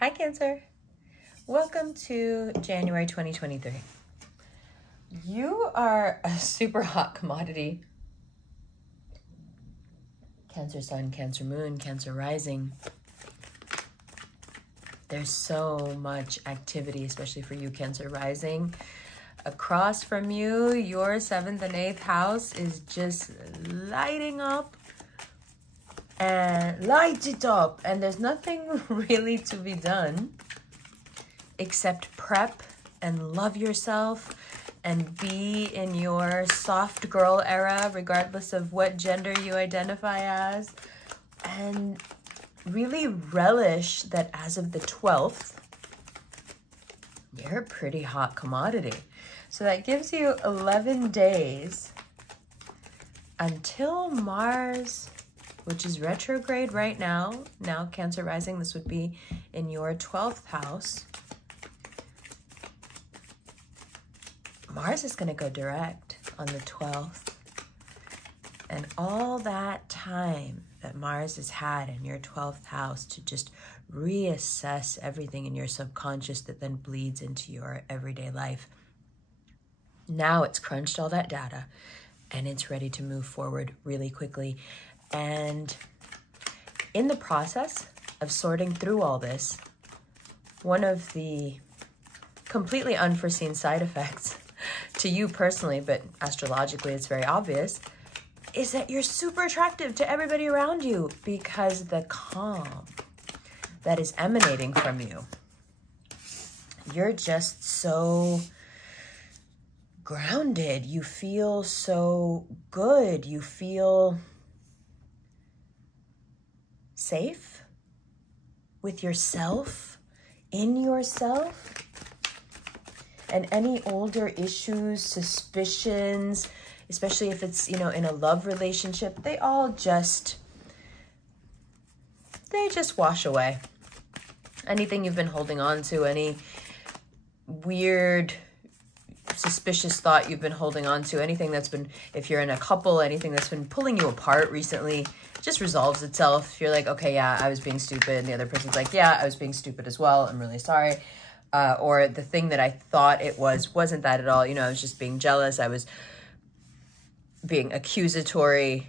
Hi, Cancer. Welcome to January 2023. You are a super hot commodity. Cancer Sun, Cancer Moon, Cancer Rising. There's so much activity, especially for you, Cancer Rising. Across from you, your 7th and 8th house is just lighting up. And light it up. And there's nothing really to be done except prep and love yourself and be in your soft girl era, regardless of what gender you identify as. And really relish that as of the 12th, you're a pretty hot commodity. So that gives you 11 days until Mars, which is retrograde right now. Now, Cancer Rising, this would be in your 12th house. Mars is going to go direct on the 12th. And all that time that Mars has had in your 12th house to just reassess everything in your subconscious that then bleeds into your everyday life. Now it's crunched all that data and it's ready to move forward really quickly. And in the process of sorting through all this, one of the completely unforeseen side effects to you personally, but astrologically it's very obvious, is that you're super attractive to everybody around you because the calm that is emanating from you. You're just so grounded. You feel so good. You feel safe with yourself, in yourself. And any older issues, suspicions, especially if it's, in a love relationship, they just wash away. Anything you've been holding on to, any weird, suspicious thought you've been holding on to, anything that's been, if you're in a couple, anything that's been pulling you apart recently, just resolves itself. You're like, okay, yeah, I was being stupid. And the other person's like, yeah, I was being stupid as well. I'm really sorry. Or the thing that I thought it wasn't that at all. I was just being jealous. I was being accusatory,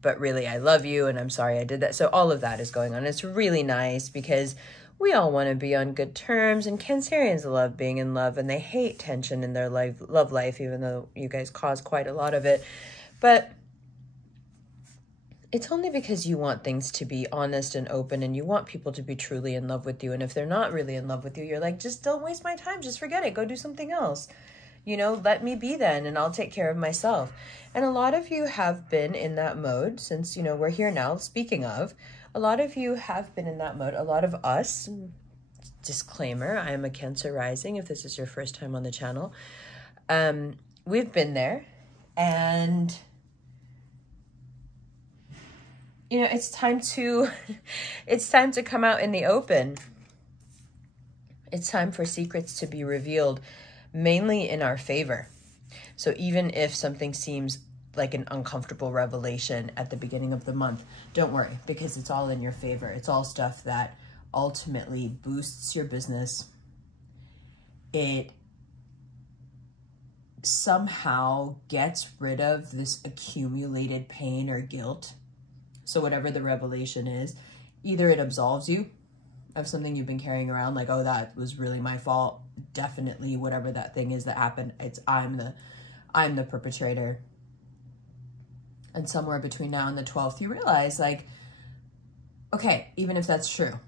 but really I love you and I'm sorry I did that. So all of that is going on. It's really nice because we all want to be on good terms, and Cancerians love being in love and they hate tension in their love life, even though you guys cause quite a lot of it. But it's only because you want things to be honest and open and you want people to be truly in love with you. And if they're not really in love with you, you're like, just don't waste my time. Just forget it. Go do something else. Let me be then and I'll take care of myself. And a lot of you have been in that mode since, we're here now. Speaking of, a lot of you have been in that mode. A lot of us, disclaimer, I am a Cancer Rising if this is your first time on the channel. We've been there, and it's time to come out in the open. It's time for secrets to be revealed, mainly in our favor. So even if something seems like an uncomfortable revelation at the beginning of the month, don't worry, because it's all in your favor. It's all stuff that ultimately boosts your business. It somehow gets rid of this accumulated pain or guilt. So whatever the revelation is, either it absolves you of something you've been carrying around, like, oh, that was really my fault. Definitely, whatever that thing is that happened, I'm the perpetrator. And somewhere between now and the 12th, you realize, like, okay, even if that's true,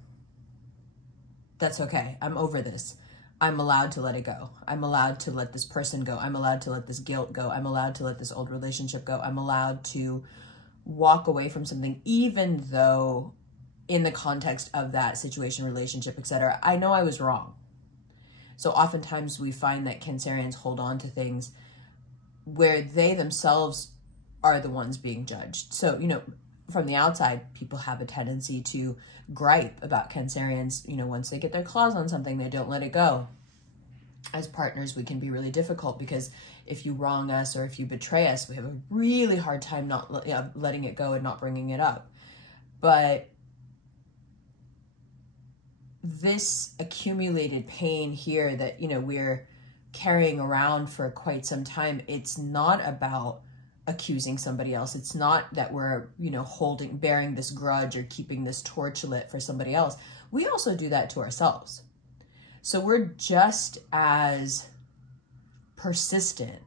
that's okay. I'm over this. I'm allowed to let it go. I'm allowed to let this person go. I'm allowed to let this guilt go. I'm allowed to let this old relationship go. I'm allowed to walk away from something, even though in the context of that situation, relationship, etc., I know I was wrong. So oftentimes we find that Cancerians hold on to things where they themselves are the ones being judged. So, from the outside, people have a tendency to gripe about Cancerians. Once they get their claws on something, they don't let it go. As partners, we can be really difficult because if you wrong us or if you betray us, we have a really hard time not letting it go and not bringing it up. But this accumulated pain here that, you know, we're carrying around for quite some time, it's not about accusing somebody else. It's not that we're, you know, bearing this grudge or keeping this torch lit for somebody else. We also do that to ourselves. So we're just as persistent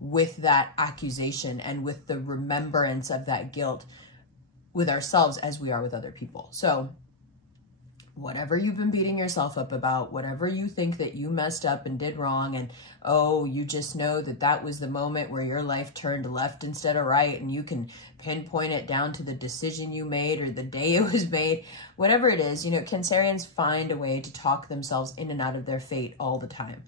with that accusation and with the remembrance of that guilt with ourselves as we are with other people. So whatever you've been beating yourself up about, whatever you think that you messed up and did wrong, and oh, you just know that that was the moment where your life turned left instead of right, and you can pinpoint it down to the decision you made or the day it was made, whatever it is, you know, Cancerians find a way to talk themselves in and out of their fate all the time.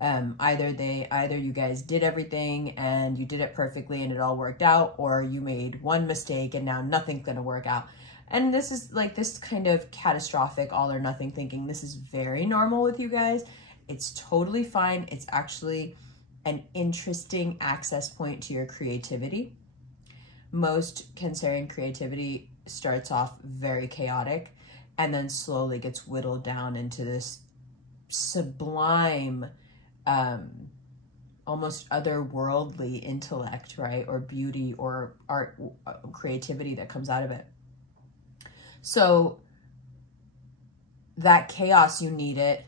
Either you guys did everything and you did it perfectly and it all worked out, or you made one mistake and now nothing's going to work out. And this is like this kind of catastrophic all or nothing thinking. This is very normal with you guys. It's totally fine. It's actually an interesting access point to your creativity. Most Cancerian creativity starts off very chaotic and then slowly gets whittled down into this sublime, almost otherworldly intellect, right? Or beauty or art, creativity that comes out of it. So that chaos, you need it.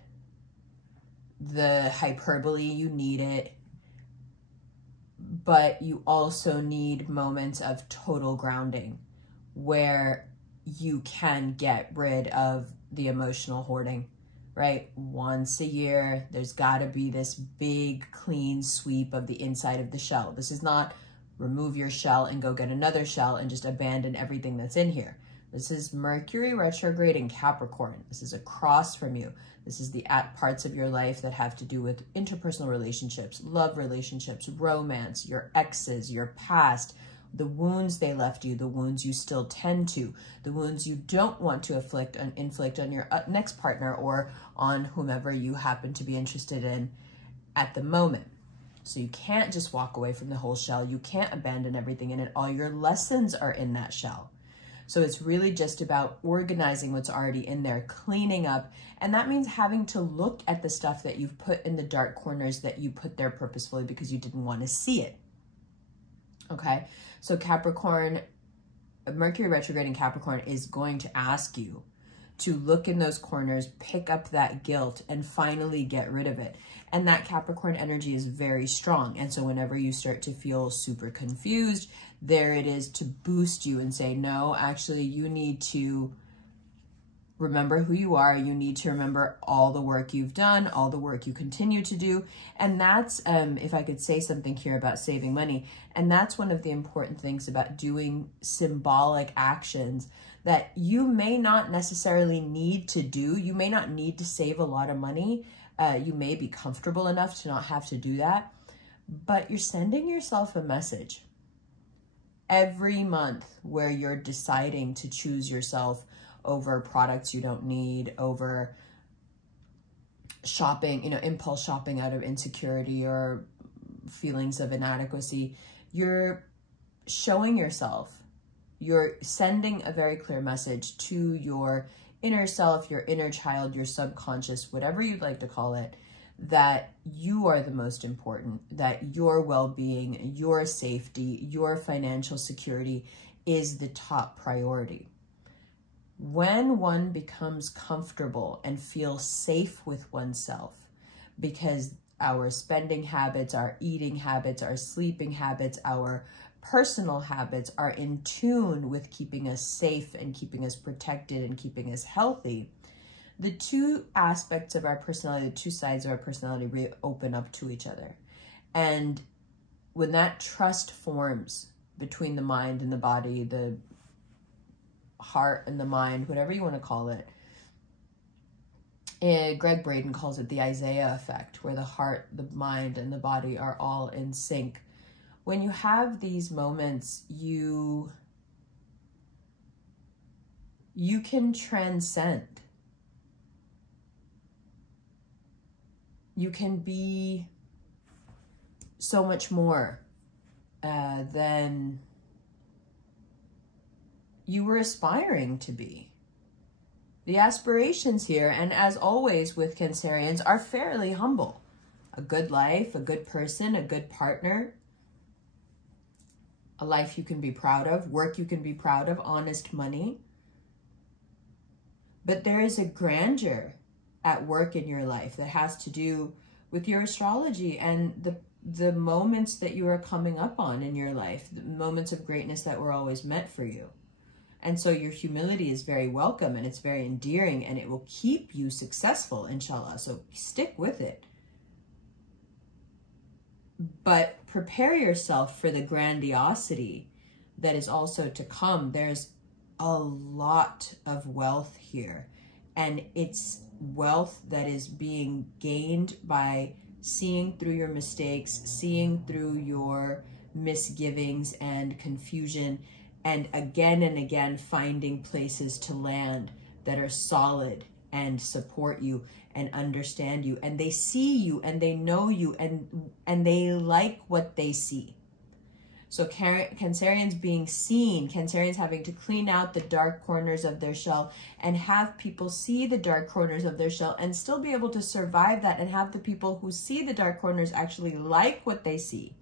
The hyperbole, you need it. But you also need moments of total grounding where you can get rid of the emotional hoarding, right? Once a year, there's got to be this big clean sweep of the inside of the shell. This is not remove your shell and go get another shell and just abandon everything that's in here. This is Mercury retrograde in Capricorn. This is across from you. This is the parts of your life that have to do with interpersonal relationships, love relationships, romance, your exes, your past, the wounds they left you, the wounds you still tend to, the wounds you don't want to inflict on your next partner or on whomever you happen to be interested in at the moment. So you can't just walk away from the whole shell. You can't abandon everything in it. All your lessons are in that shell. So it's really just about organizing what's already in there, cleaning up. And that means having to look at the stuff that you've put in the dark corners that you put there purposefully because you didn't want to see it. Okay, so Capricorn, Mercury retrograde in Capricorn is going to ask you to look in those corners, pick up that guilt, and finally get rid of it. And that Capricorn energy is very strong. And so whenever you start to feel super confused, there it is to boost you and say, no, actually, you need to remember who you are. You need to remember all the work you've done, all the work you continue to do. And that's, if I could say something here about saving money, and that's one of the important things about doing symbolic actions that you may not necessarily need to do. You may not need to save a lot of money. You may be comfortable enough to not have to do that, but you're sending yourself a message every month where you're deciding to choose yourself over products you don't need, over shopping, you know, impulse shopping out of insecurity or feelings of inadequacy. You're showing yourself, you're sending a very clear message to your inner self, your inner child, your subconscious, whatever you'd like to call it, that you are the most important, that your well-being, your safety, your financial security is the top priority. When one becomes comfortable and feels safe with oneself, because our spending habits, our eating habits, our sleeping habits, our personal habits are in tune with keeping us safe and keeping us protected and keeping us healthy, the two aspects of our personality, the two sides of our personality really open up to each other. And when that trust forms between the mind and the body, the heart and the mind, whatever you want to call it, Greg Braden calls it the Isaiah effect, where the heart, the mind, and the body are all in sync. When you have these moments, you can transcend. You can be so much more than you were aspiring to be. The aspirations here, and as always with Cancerians, are fairly humble. A good life, a good person, a good partner, a life you can be proud of, work you can be proud of, honest money. But there is a grandeur at work in your life that has to do with your astrology and the moments that you are coming up on in your life, the moments of greatness that were always meant for you. And so your humility is very welcome and it's very endearing and it will keep you successful, inshallah. So stick with it. But prepare yourself for the grandiosity that is also to come. There's a lot of wealth here, and it's wealth that is being gained by seeing through your mistakes, seeing through your misgivings and confusion, and again finding places to land that are solid and support you and understand you, and they see you and they know you and they like what they see. So Cancerians being seen, Cancerians having to clean out the dark corners of their shell and have people see the dark corners of their shell and still be able to survive that, and have the people who see the dark corners actually like what they see,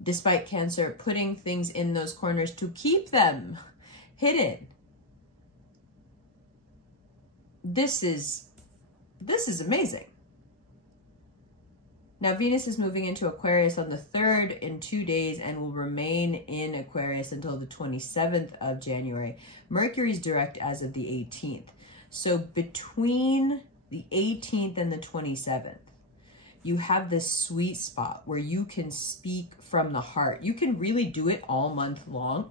despite Cancer putting things in those corners to keep them hidden. This is amazing. Now, Venus is moving into Aquarius on the 3rd in 2 days and will remain in Aquarius until the 27th of January. Mercury is direct as of the 18th. So between the 18th and the 27th, you have this sweet spot where you can speak from the heart. You can really do it all month long.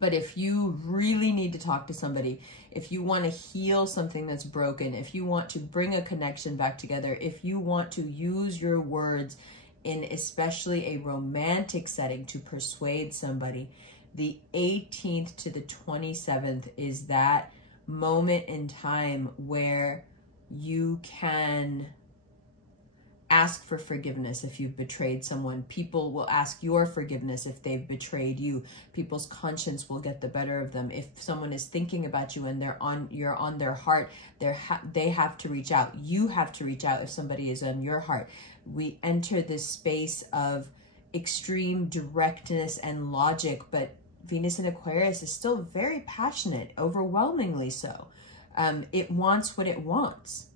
But if you really need to talk to somebody, if you want to heal something that's broken, if you want to bring a connection back together, if you want to use your words in especially a romantic setting to persuade somebody, the 18th to the 27th is that moment in time where you can ask for forgiveness if you've betrayed someone. People will ask your forgiveness if they've betrayed you. People's conscience will get the better of them. If someone is thinking about you and you're on their heart, they have to reach out. You have to reach out if somebody is on your heart. We enter this space of extreme directness and logic, but Venus in Aquarius is still very passionate, overwhelmingly so. It wants what it wants.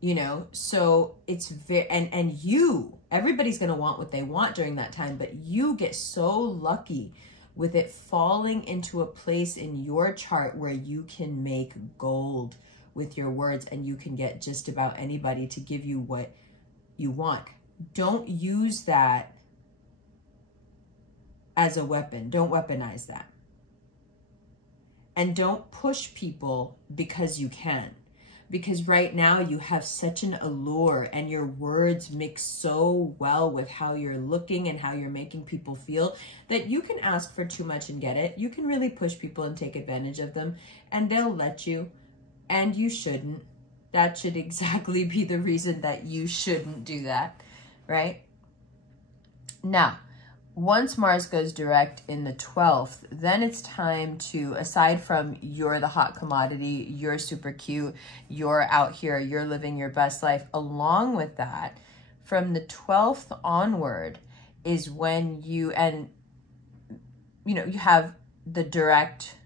You know, so it's very, and you, everybody's going to want what they want during that time, but you get so lucky with it falling into a place in your chart where you can make gold with your words and you can get just about anybody to give you what you want. Don't use that as a weapon. Don't weaponize that. And don't push people because you can. Because right now you have such an allure and your words mix so well with how you're looking and how you're making people feel that you can ask for too much and get it. You can really push people and take advantage of them and they'll let you, and you shouldn't. That should exactly be the reason that you shouldn't do that, right? Now, once Mars goes direct in the 12th, then it's time to, aside from you're the hot commodity, you're super cute, you're out here, you're living your best life, along with that, from the 12th onward is when you have the direct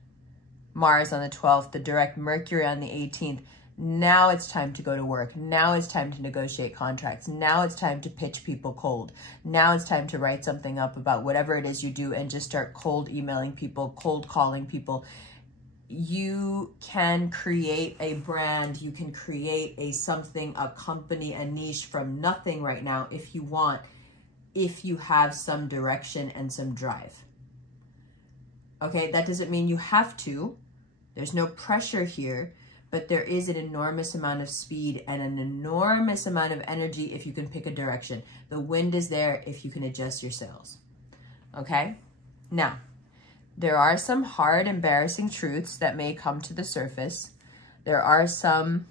Mars on the 12th, the direct Mercury on the 18th. Now it's time to go to work. Now it's time to negotiate contracts. Now it's time to pitch people cold. Now it's time to write something up about whatever it is you do and just start cold emailing people, cold calling people. You can create a brand. You can create a something, a company, a niche from nothing right now if you want, if you have some direction and some drive. Okay, that doesn't mean you have to. There's no pressure here. But there is an enormous amount of speed and an enormous amount of energy if you can pick a direction. The wind is there if you can adjust your sails. Okay? Now, there are some hard, embarrassing truths that may come to the surface. There are some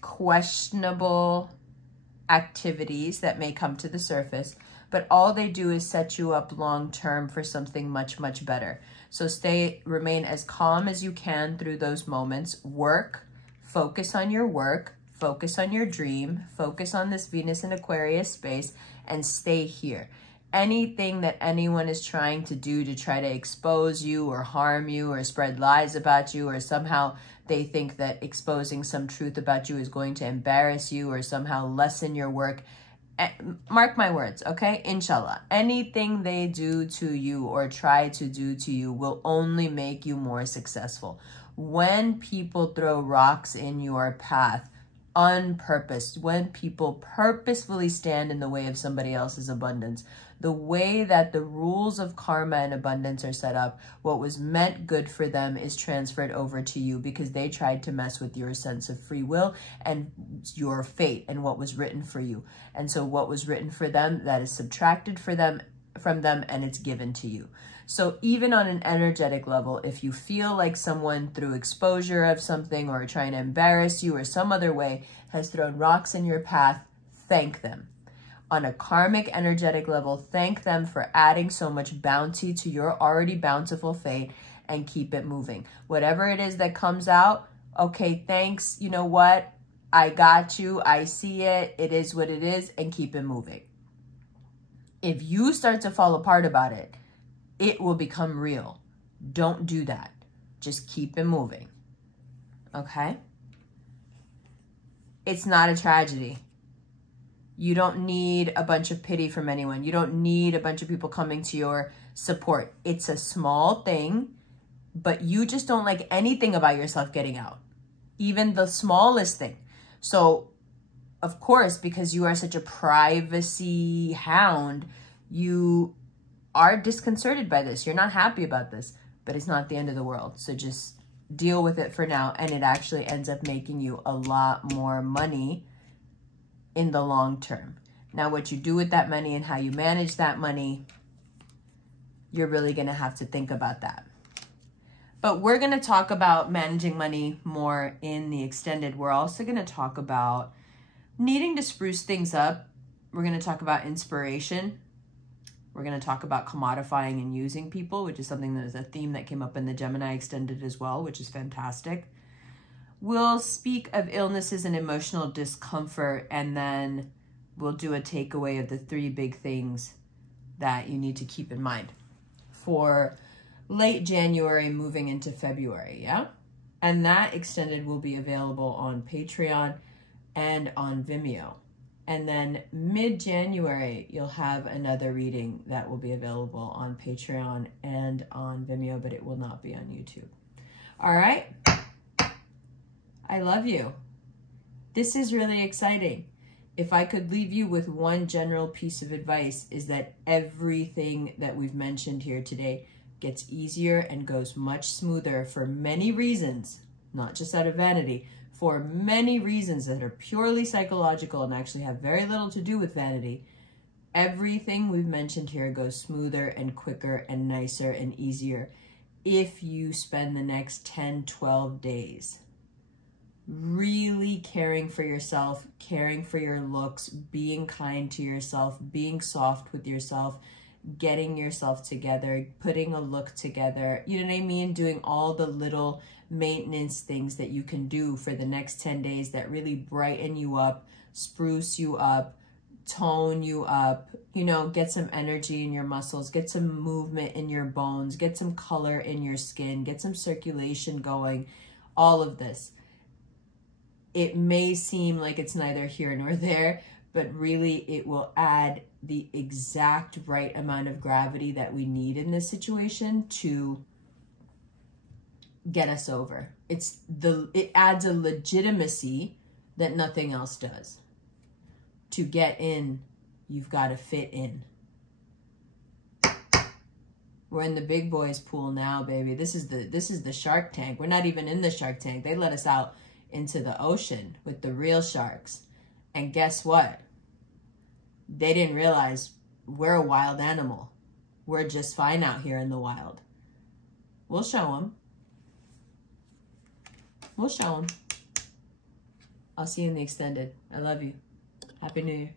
questionable activities that may come to the surface, but all they do is set you up long-term for something much, much better. So remain as calm as you can through those moments. Work, focus on your work, focus on your dream, focus on this Venus and Aquarius space, and stay here. Anything that anyone is trying to do to try to expose you or harm you or spread lies about you, or somehow they think that exposing some truth about you is going to embarrass you or somehow lessen your work, mark my words, okay? Inshallah. Anything they do to you or try to do to you will only make you more successful. When people throw rocks in your path unpurposed, when people purposefully stand in the way of somebody else's abundance, the way that the rules of karma and abundance are set up, what was meant good for them is transferred over to you because they tried to mess with your sense of free will and your fate and what was written for you. And so what was written for them, that is subtracted from them and it's given to you. So even on an energetic level, if you feel like someone through exposure of something or trying to embarrass you or some other way has thrown rocks in your path, thank them. On a karmic energetic level, thank them for adding so much bounty to your already bountiful fate and keep it moving. Whatever it is that comes out, okay, thanks, you know what? I got you, I see it, it is what it is, and keep it moving. If you start to fall apart about it, it will become real. Don't do that. Just keep it moving, okay? It's not a tragedy. You don't need a bunch of pity from anyone. You don't need a bunch of people coming to your support. It's a small thing, but you just don't like anything about yourself getting out, even the smallest thing. So, of course, because you are such a privacy hound, you are disconcerted by this. You're not happy about this, but it's not the end of the world. So just deal with it for now, and it actually ends up making you a lot more money in the long term. Now, what you do with that money and how you manage that money, you're really going to have to think about that. But we're going to talk about managing money more in the extended. We're also going to talk about needing to spruce things up. We're going to talk about inspiration. We're going to talk about commodifying and using people, which is something that is a theme that came up in the Gemini extended as well, which is fantastic. We'll speak of illnesses and emotional discomfort, and then we'll do a takeaway of the 3 big things that you need to keep in mind for late January moving into February, yeah? And that extended will be available on Patreon and on Vimeo. And then mid-January, you'll have another reading that will be available on Patreon and on Vimeo, but it will not be on YouTube. All right? I love you. This is really exciting. If I could leave you with one general piece of advice, is that everything that we've mentioned here today gets easier and goes much smoother for many reasons, not just out of vanity, for many reasons that are purely psychological and actually have very little to do with vanity. Everything we've mentioned here goes smoother and quicker and nicer and easier if you spend the next 10, 12 days really caring for yourself, caring for your looks, being kind to yourself, being soft with yourself, getting yourself together, putting a look together, you know what I mean? Doing all the little maintenance things that you can do for the next 10 days that really brighten you up, spruce you up, tone you up, you know, get some energy in your muscles, get some movement in your bones, get some color in your skin, get some circulation going, all of this. It may seem like it's neither here nor there, but really it will add the exact right amount of gravity that we need in this situation to get us over. It adds a legitimacy that nothing else does. To get in, you've got to fit in. We're in the big boys pool now, baby. This is the Shark Tank. We're not even in the Shark Tank. They let us out into the ocean with the real sharks. And guess what? They didn't realize we're a wild animal. We're just fine out here in the wild. We'll show them. We'll show them. I'll see you in the extended. I love you. Happy New Year.